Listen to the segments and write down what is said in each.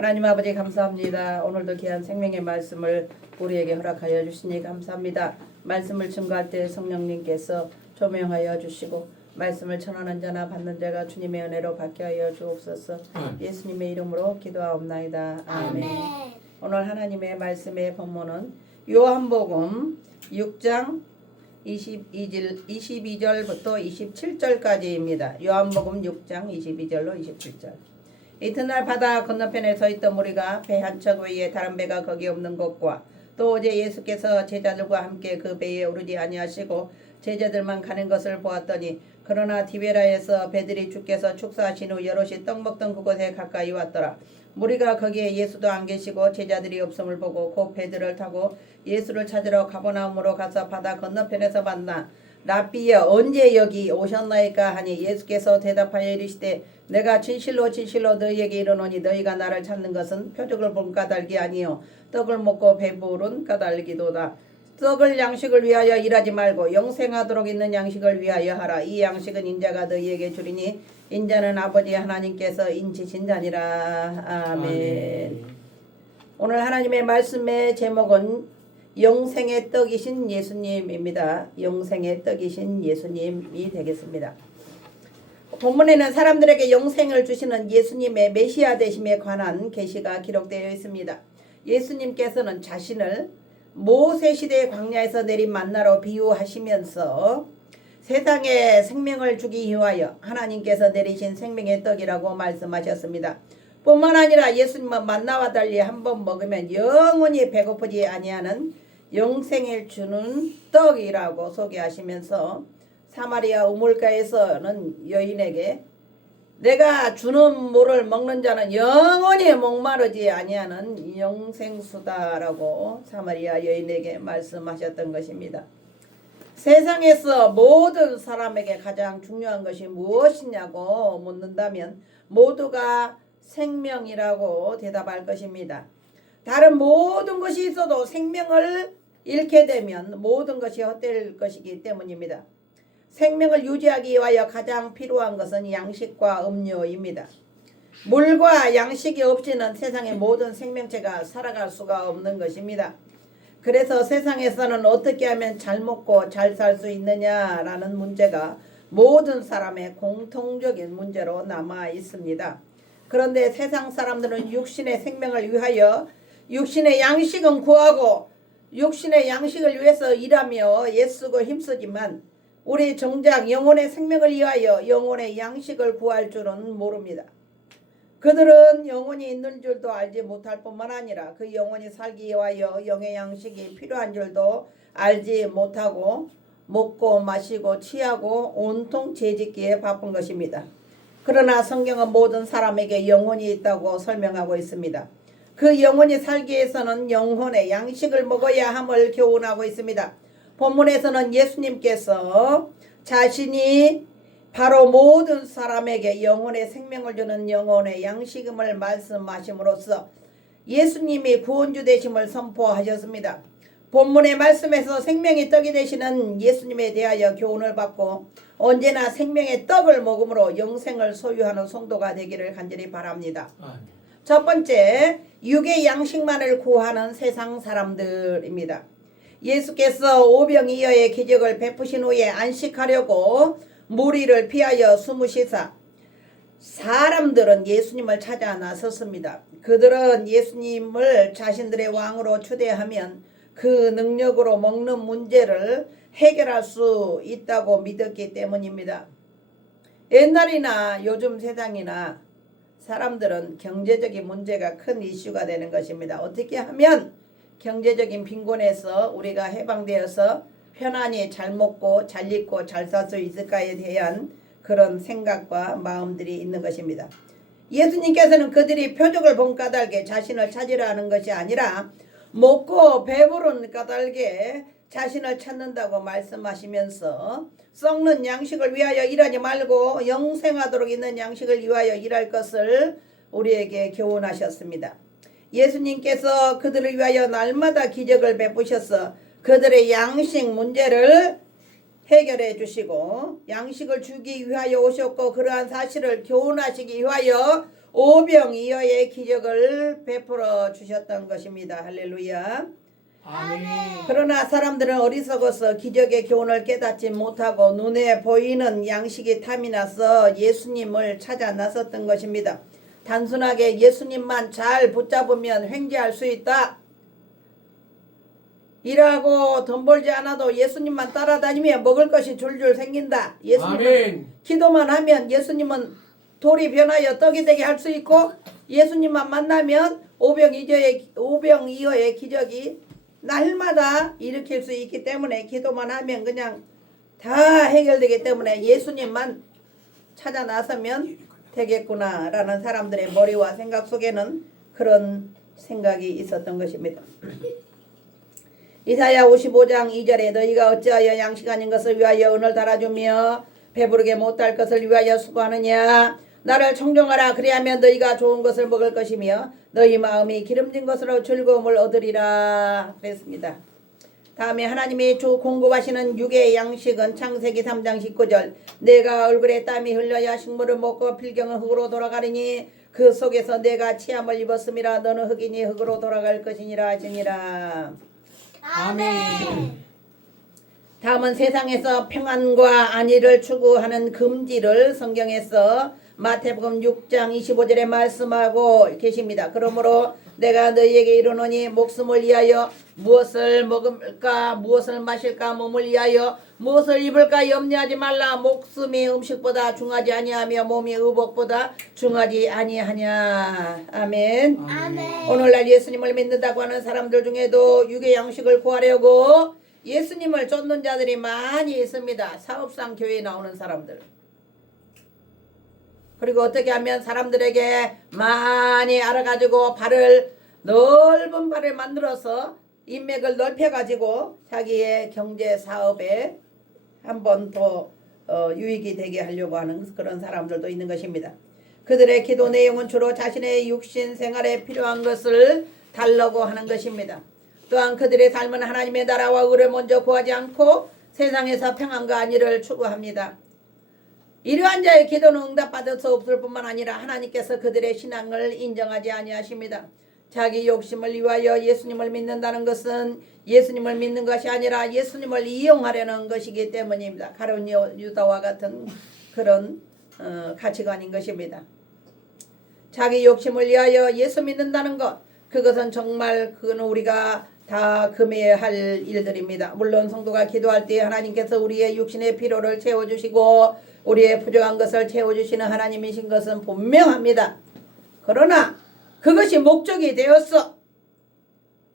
하나님 아버지 감사합니다. 오늘도 귀한 생명의 말씀을 우리에게 허락하여 주시니 감사합니다. 말씀을 증거할 때 성령님께서 조명하여 주시고 말씀을 전하는 자나 받는 자가 주님의 은혜로 받게 하여 주옵소서. 예수님의 이름으로 기도하옵나이다. 아멘. 오늘 하나님의 말씀의 본문은 요한복음 6장 22절부터 27절까지입니다. 요한복음 6장 22절로 27절. 이튿날 바다 건너편에 서 있던 무리가 배 한 척 외에 다른 배가 거기 없는 것과 또 어제 예수께서 제자들과 함께 그 배에 오르지 아니하시고 제자들만 가는 것을 보았더니 그러나 디베라에서 배들이 주께서 축사하신 후 여럿이 떡 먹던 그곳에 가까이 왔더라. 무리가 거기에 예수도 안 계시고 제자들이 없음을 보고 곧 배들을 타고 예수를 찾으러 가버나움으로 가서 바다 건너편에서 만나 랍비여 언제 여기 오셨나이까 하니 예수께서 대답하여 이르시되 내가 진실로 진실로 너희에게 이르노니 너희가 나를 찾는 것은 표적을 본 까닭이 아니요 떡을 먹고 배부른 까닭이도다. 떡을 양식을 위하여 일하지 말고 영생하도록 있는 양식을 위하여 하라. 이 양식은 인자가 너희에게 주리니 인자는 아버지 하나님께서 인치신 자니라. 아멘. 오늘 하나님의 말씀의 제목은 영생의 떡이신 예수님입니다. 영생의 떡이신 예수님이 되겠습니다. 본문에는 사람들에게 영생을 주시는 예수님의 메시아 되심에 관한 계시가 기록되어 있습니다. 예수님께서는 자신을 모세시대 광야에서 내린 만나로 비유하시면서 세상에 생명을 주기 위하여 하나님께서 내리신 생명의 떡이라고 말씀하셨습니다. 뿐만 아니라 예수님은 만나와 달리 한번 먹으면 영원히 배고프지 아니하는 영생을 주는 떡이라고 소개하시면서 사마리아 우물가에서는 여인에게 내가 주는 물을 먹는 자는 영원히 목마르지 아니하는 영생수다라고 사마리아 여인에게 말씀하셨던 것입니다. 세상에서 모든 사람에게 가장 중요한 것이 무엇이냐고 묻는다면 모두가 생명이라고 대답할 것입니다. 다른 모든 것이 있어도 생명을 잃게 되면 모든 것이 헛될 것이기 때문입니다. 생명을 유지하기 위하여 가장 필요한 것은 양식과 음료입니다. 물과 양식이 없이는 세상의 모든 생명체가 살아갈 수가 없는 것입니다. 그래서 세상에서는 어떻게 하면 잘 먹고 잘 살 수 있느냐라는 문제가 모든 사람의 공통적인 문제로 남아 있습니다. 그런데 세상 사람들은 육신의 생명을 위하여 육신의 양식은 구하고 육신의 양식을 위해서 일하며 애쓰고 힘쓰지만 우리 정작 영혼의 생명을 위하여 영혼의 양식을 구할 줄은 모릅니다. 그들은 영혼이 있는 줄도 알지 못할 뿐만 아니라 그 영혼이 살기 위하여 영의 양식이 필요한 줄도 알지 못하고 먹고 마시고 취하고 온통 죄짓기에 바쁜 것입니다. 그러나 성경은 모든 사람에게 영혼이 있다고 설명하고 있습니다. 그 영혼이 살기 위해서는 영혼의 양식을 먹어야 함을 교훈하고 있습니다. 본문에서는 예수님께서 자신이 바로 모든 사람에게 영혼의 생명을 주는 영혼의 양식임을 말씀하심으로써 예수님이 구원주 되심을 선포하셨습니다. 본문의 말씀에서 생명의 떡이 되시는 예수님에 대하여 교훈을 받고 언제나 생명의 떡을 먹음으로 영생을 소유하는 성도가 되기를 간절히 바랍니다. 첫 번째, 육의 양식만을 구하는 세상 사람들입니다. 예수께서 오병이어의 기적을 베푸신 후에 안식하려고 무리를 피하여 숨으시사 사람들은 예수님을 찾아 나섰습니다. 그들은 예수님을 자신들의 왕으로 초대하면 그 능력으로 먹는 문제를 해결할 수 있다고 믿었기 때문입니다. 옛날이나 요즘 세상이나 사람들은 경제적인 문제가 큰 이슈가 되는 것입니다. 어떻게 하면 경제적인 빈곤에서 우리가 해방되어서 편안히 잘 먹고 잘 입고 잘 살 수 있을까에 대한 그런 생각과 마음들이 있는 것입니다. 예수님께서는 그들이 표적을 본 까닭에 자신을 찾으려 하는 것이 아니라 먹고 배부른 까닭에 자신을 찾는다고 말씀하시면서 썩는 양식을 위하여 일하지 말고 영생하도록 있는 양식을 위하여 일할 것을 우리에게 교훈하셨습니다. 예수님께서 그들을 위하여 날마다 기적을 베푸셔서 그들의 양식 문제를 해결해 주시고 양식을 주기 위하여 오셨고 그러한 사실을 교훈하시기 위하여 오병이어의 기적을 베풀어 주셨던 것입니다. 할렐루야. 아멘. 그러나 사람들은 어리석어서 기적의 교훈을 깨닫지 못하고 눈에 보이는 양식이 탐이 나서 예수님을 찾아 나섰던 것입니다. 단순하게 예수님만 잘 붙잡으면 횡재할 수 있다. 일하고 돈 벌지 않아도 예수님만 따라다니면 먹을 것이 줄줄 생긴다. 예수님은 아멘. 기도만 하면 예수님은 돌이 변하여 떡이 되게 할 수 있고 예수님만 만나면 오병이어의 기적이 날마다 일으킬 수 있기 때문에 기도만 하면 그냥 다 해결되기 때문에 예수님만 찾아 나서면 되겠구나라는 사람들의 머리와 생각 속에는 그런 생각이 있었던 것입니다. 이사야 55장 2절에 너희가 어찌하여 양식 아닌 것을 위하여 은을 달아주며 배부르게 못할 것을 위하여 수고하느냐. 나를 청종하라. 그리하면 너희가 좋은 것을 먹을 것이며 너희 마음이 기름진 것으로 즐거움을 얻으리라 그랬습니다. 다음에 하나님이 주 공급하시는 육의 양식은 창세기 3장 19절 내가 얼굴에 땀이 흘려야 식물을 먹고 필경은 흙으로 돌아가리니 그 속에서 내가 치함을 입었음이라 너는 흙이니 흙으로 돌아갈 것이니라 하시니라. 아멘. 다음은 세상에서 평안과 안위를 추구하는 금지를 성경에서 마태복음 6장 25절에 말씀하고 계십니다. 그러므로 내가 너희에게 이르노니 목숨을 위하여 무엇을 먹을까 무엇을 마실까 몸을 위하여 무엇을 입을까 염려하지 말라. 목숨이 음식보다 중하지 아니하며 몸이 의복보다 중하지 아니하냐. 아멘. 아멘. 오늘날 예수님을 믿는다고 하는 사람들 중에도 육의 양식을 구하려고 예수님을 쫓는 자들이 많이 있습니다. 사업상 교회에 나오는 사람들. 그리고 어떻게 하면 사람들에게 많이 알아가지고 넓은 발을 만들어서 인맥을 넓혀가지고 자기의 경제 사업에 한 번 더 유익이 되게 하려고 하는 그런 사람들도 있는 것입니다. 그들의 기도 내용은 주로 자신의 육신 생활에 필요한 것을 달라고 하는 것입니다. 또한 그들의 삶은 하나님의 나라와 의를 먼저 구하지 않고 세상에서 평안과 안위를 추구합니다. 이러한 자의 기도는 응답받을 수 없을 뿐만 아니라 하나님께서 그들의 신앙을 인정하지 아니하십니다. 자기 욕심을 위하여 예수님을 믿는다는 것은 예수님을 믿는 것이 아니라 예수님을 이용하려는 것이기 때문입니다. 가룟 유다와 같은 그런 가치관인 것입니다. 자기 욕심을 위하여 예수 믿는다는 것, 그것은 정말 그건 우리가 다 금해야 할 일들입니다. 물론 성도가 기도할 때 하나님께서 우리의 육신의 필요를 채워주시고 우리의 부족한 것을 채워주시는 하나님이신 것은 분명합니다. 그러나 그것이 목적이 되었어.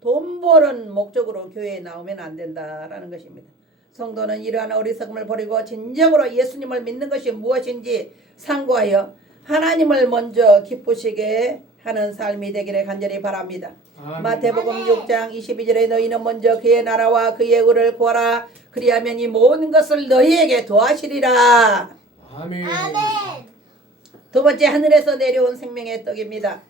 돈 버는 목적으로 교회에 나오면 안 된다라는 것입니다. 성도는 이러한 어리석음을 버리고 진정으로 예수님을 믿는 것이 무엇인지 상고하여 하나님을 먼저 기쁘시게 하는 삶이 되기를 간절히 바랍니다. 아멘. 마태복음 6장 22절에 너희는 먼저 그의 나라와 그의 의를 구하라. 그리하면 이 모든 것을 너희에게 도하시리라. 아멘. 두 번째, 하늘에서 내려온 생명의 떡입니다.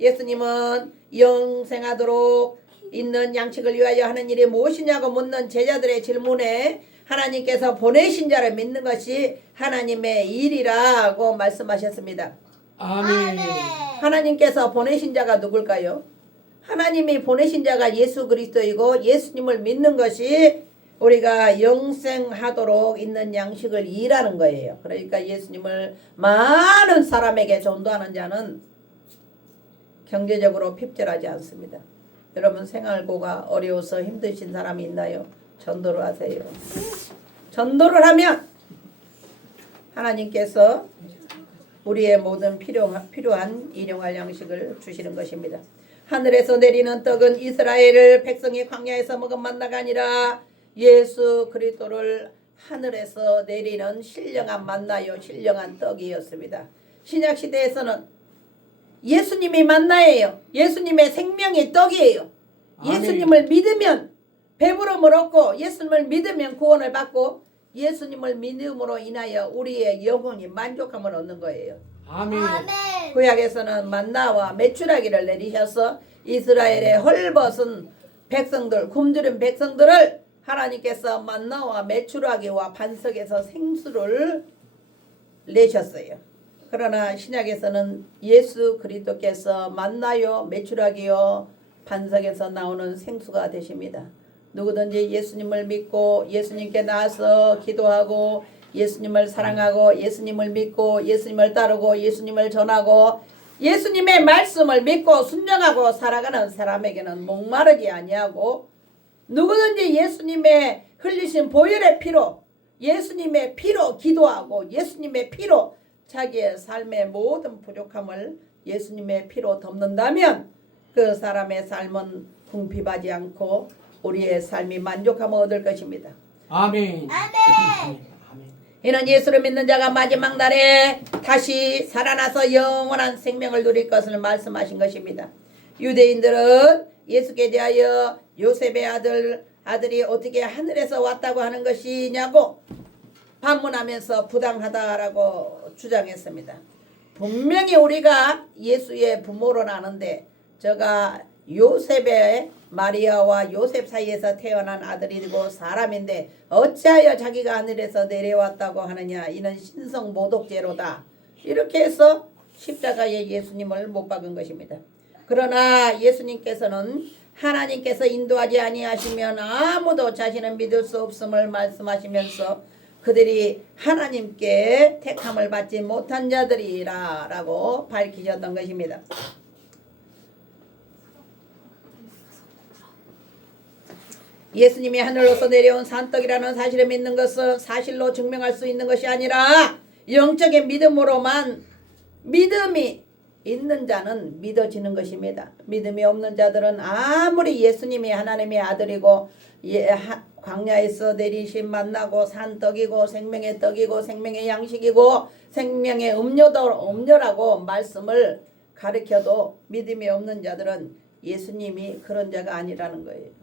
예수님은 영생하도록 있는 양식을 위하여 하는 일이 무엇이냐고 묻는 제자들의 질문에 하나님께서 보내신 자를 믿는 것이 하나님의 일이라고 말씀하셨습니다. 아멘. 하나님께서 보내신 자가 누굴까요? 하나님이 보내신 자가 예수 그리스도이고 예수님을 믿는 것이 우리가 영생하도록 있는 양식을 일하는 거예요. 그러니까 예수님을 많은 사람에게 전도하는 자는 경제적으로 핍절하지 않습니다. 여러분 생활고가 어려워서 힘드신 사람이 있나요? 전도를 하세요. 전도를 하면 하나님께서 우리의 모든 필요한 일용할 양식을 주시는 것입니다. 하늘에서 내리는 떡은 이스라엘 백성이 광야에서 먹은 만나가 아니라 예수 그리스도를 하늘에서 내리는 신령한 만나요. 신령한 떡이었습니다. 신약시대에서는 예수님이 만나예요. 예수님의 생명의 떡이에요. 아멘. 예수님을 믿으면 배부름을 얻고 예수님을 믿으면 구원을 받고 예수님을 믿음으로 인하여 우리의 영혼이 만족함을 얻는 거예요. 아멘. 구약에서는 만나와 메추라기를 내리셔서 이스라엘의 헐벗은 백성들, 굶주린 백성들을 하나님께서 만나와 메추라기와 반석에서 생수를 내셨어요. 그러나 신약에서는 예수 그리스도께서 만나요 메추라기요 반석에서 나오는 생수가 되십니다. 누구든지 예수님을 믿고 예수님께 나와서 기도하고 예수님을 사랑하고 예수님을 믿고 예수님을 따르고 예수님을 전하고 예수님의 말씀을 믿고 순종하고 살아가는 사람에게는 목마르지 아니하고 누구든지 예수님의 흘리신 보혈의 피로 예수님의 피로 기도하고 예수님의 피로 자기의 삶의 모든 부족함을 예수님의 피로 덮는다면 그 사람의 삶은 궁핍하지 않고 우리의 삶이 만족함을 얻을 것입니다. 아멘. 아멘. 이는 예수를 믿는 자가 마지막 날에 다시 살아나서 영원한 생명을 누릴 것을 말씀하신 것입니다. 유대인들은 예수께 대하여 요셉의 아들이 어떻게 하늘에서 왔다고 하는 것이냐고 반문하면서 부당하다라고 주장했습니다. 분명히 우리가 예수의 부모로 아는데 저가 요셉의 마리아와 요셉 사이에서 태어난 아들이고 사람인데 어찌하여 자기가 하늘에서 내려왔다고 하느냐. 이는 신성 모독죄로다. 이렇게 해서 십자가에 예수님을 못 박은 것입니다. 그러나 예수님께서는 하나님께서 인도하지 아니하시면 아무도 자신을 믿을 수 없음을 말씀하시면서 그들이 하나님께 택함을 받지 못한 자들이라 라고 밝히셨던 것입니다. 예수님이 하늘로서 내려온 산떡이라는 사실을 믿는 것은 사실로 증명할 수 있는 것이 아니라 영적인 믿음으로만 믿음이 있는 자는 믿어지는 것입니다. 믿음이 없는 자들은 아무리 예수님이 하나님의 아들이고 광야에서 내리신 만나고 산떡이고 생명의 떡이고 생명의 양식이고 생명의 음료라고 말씀을 가르쳐도 믿음이 없는 자들은 예수님이 그런 자가 아니라는 거예요.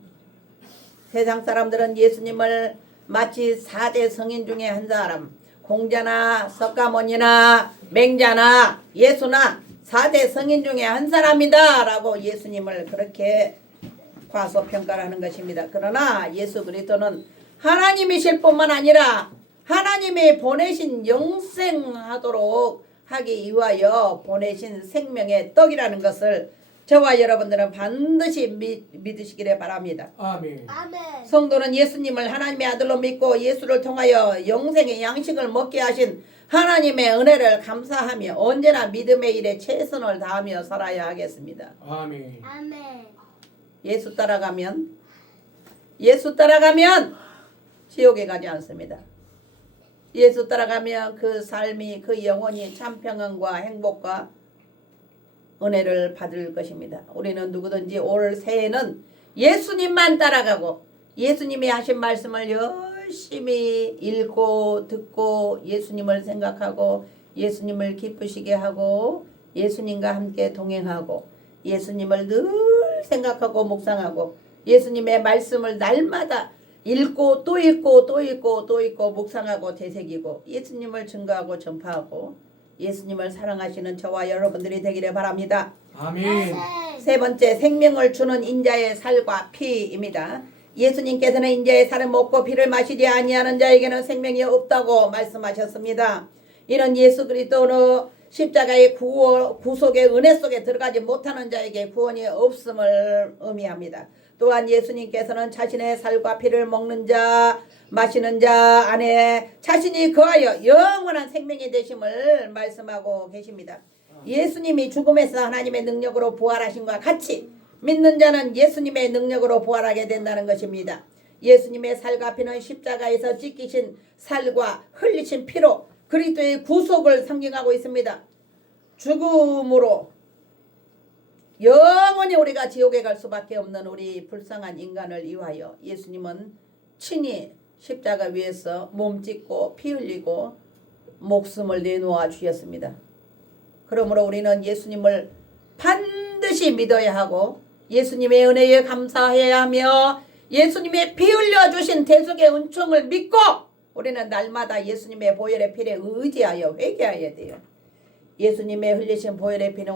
세상 사람들은 예수님을 마치 4대 성인 중에 한 사람, 공자나 석가모니나 맹자나 예수나 4대 성인 중에 한 사람이다 라고 예수님을 그렇게 과소평가를 하는 것입니다. 그러나 예수 그리스도는 하나님이실 뿐만 아니라 하나님이 보내신 영생하도록 하기 위하여 보내신 생명의 떡이라는 것을 저와 여러분들은 반드시 믿으시기를 바랍니다. 아멘. 아멘. 성도는 예수님을 하나님의 아들로 믿고 예수를 통하여 영생의 양식을 먹게 하신 하나님의 은혜를 감사하며 언제나 믿음의 일에 최선을 다하며 살아야 하겠습니다. 아멘. 아멘. 예수 따라가면 지옥에 가지 않습니다. 예수 따라가면 그 삶이 그 영혼이 참 평안과 행복과 은혜를 받을 것입니다. 우리는 누구든지 올 새해는 예수님만 따라가고 예수님이 하신 말씀을 열심히 읽고 듣고 예수님을 생각하고 예수님을 기쁘시게 하고 예수님과 함께 동행하고 예수님을 늘 생각하고 묵상하고 예수님의 말씀을 날마다 읽고 또 읽고 또 읽고 또 읽고 묵상하고 되새기고 예수님을 증거하고 전파하고 예수님을 사랑하시는 저와 여러분들이 되기를 바랍니다. 아멘. 세 번째, 생명을 주는 인자의 살과 피입니다. 예수님께서는 인자의 살을 먹고 피를 마시지 아니하는 자에게는 생명이 없다고 말씀하셨습니다. 이는 예수 그리스도는 십자가의 구속의 은혜 속에 들어가지 못하는 자에게 구원이 없음을 의미합니다. 또한 예수님께서는 자신의 살과 피를 먹는 자 마시는 자 안에 자신이 거하여 영원한 생명이 되심을 말씀하고 계십니다. 예수님이 죽음에서 하나님의 능력으로 부활하신 것과 같이 믿는 자는 예수님의 능력으로 부활하게 된다는 것입니다. 예수님의 살과 피는 십자가에서 찢기신 살과 흘리신 피로 그리스도의 구속을 상징하고 있습니다. 죽음으로 영원히 우리가 지옥에 갈 수밖에 없는 우리 불쌍한 인간을 위하여 예수님은 친히 십자가 위에서 몸 찢고 피 흘리고 목숨을 내놓아 주셨습니다. 그러므로 우리는 예수님을 반드시 믿어야 하고 예수님의 은혜에 감사해야 하며 예수님의 피 흘려 주신 대속의 은총을 믿고 우리는 날마다 예수님의 보혈의 피를 의지하여 회개해야 돼요. 예수님의 흘리신 보혈의 피는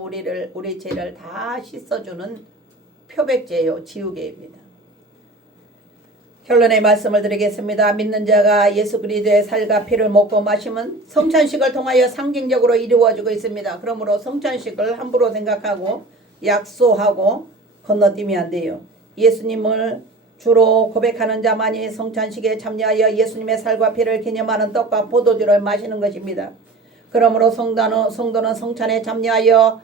우리 죄를 다 씻어주는 표백제요 지우개입니다. 결론의 말씀을 드리겠습니다. 믿는 자가 예수 그리스도의 살과 피를 먹고 마시면 성찬식을 통하여 상징적으로 이루어지고 있습니다. 그러므로 성찬식을 함부로 생각하고 약소하고 건너뛰면 안 돼요. 예수님을 주로 고백하는 자만이 성찬식에 참여하여 예수님의 살과 피를 기념하는 떡과 포도주를 마시는 것입니다. 그러므로 성도는 성찬에 참여하여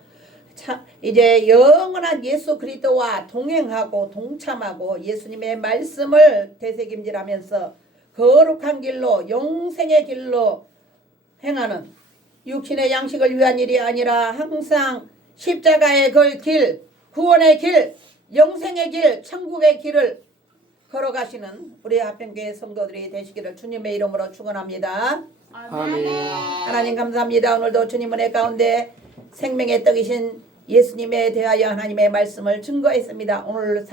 이제 영원한 예수 그리스도와 동행하고 동참하고 예수님의 말씀을 되새김질하면서 거룩한 길로 영생의 길로 행하는 육신의 양식을 위한 일이 아니라 항상 십자가의 그 길, 구원의 길, 영생의 길, 천국의 길을 걸어가시는 우리 하평교회 성도들이 되시기를 주님의 이름으로 축원합니다. 아멘. 하나님 감사합니다. 오늘도 주님 은혜 가운데 생명의 떡이신 예수님에 대하여 하나님의 말씀을 증거했습니다. 오늘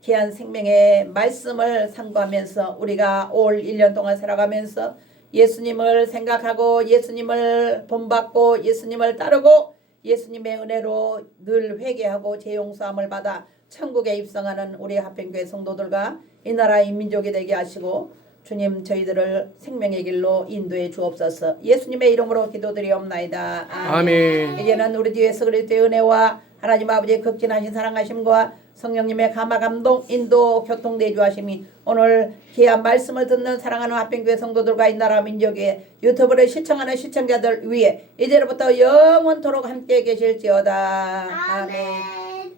귀한 생명의 말씀을 상고하면서 우리가 올 1년 동안 살아가면서 예수님을 생각하고 예수님을 본받고 예수님을 따르고 예수님의 은혜로 늘 회개하고 죄용서함을 받아 천국에 입성하는 우리 하평교회 성도들과 이 나라 인민족이 되게 하시고 주님 저희들을 생명의 길로 인도해 주옵소서. 예수님의 이름으로 기도드리옵나이다. 아멘. 이제는 우리 주 예수 그리스도의 은혜와 하나님 아버지의 극진하신 사랑하심과 성령님의 감화 감동 인도 교통 내주하심이 오늘 귀한 말씀을 듣는 사랑하는 하평교회 성도들과 이 나라 민족의 유튜브를 시청하는 시청자들 위해 이제로부터 영원토록 함께 계실지어다. 아멘.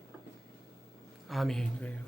아멘.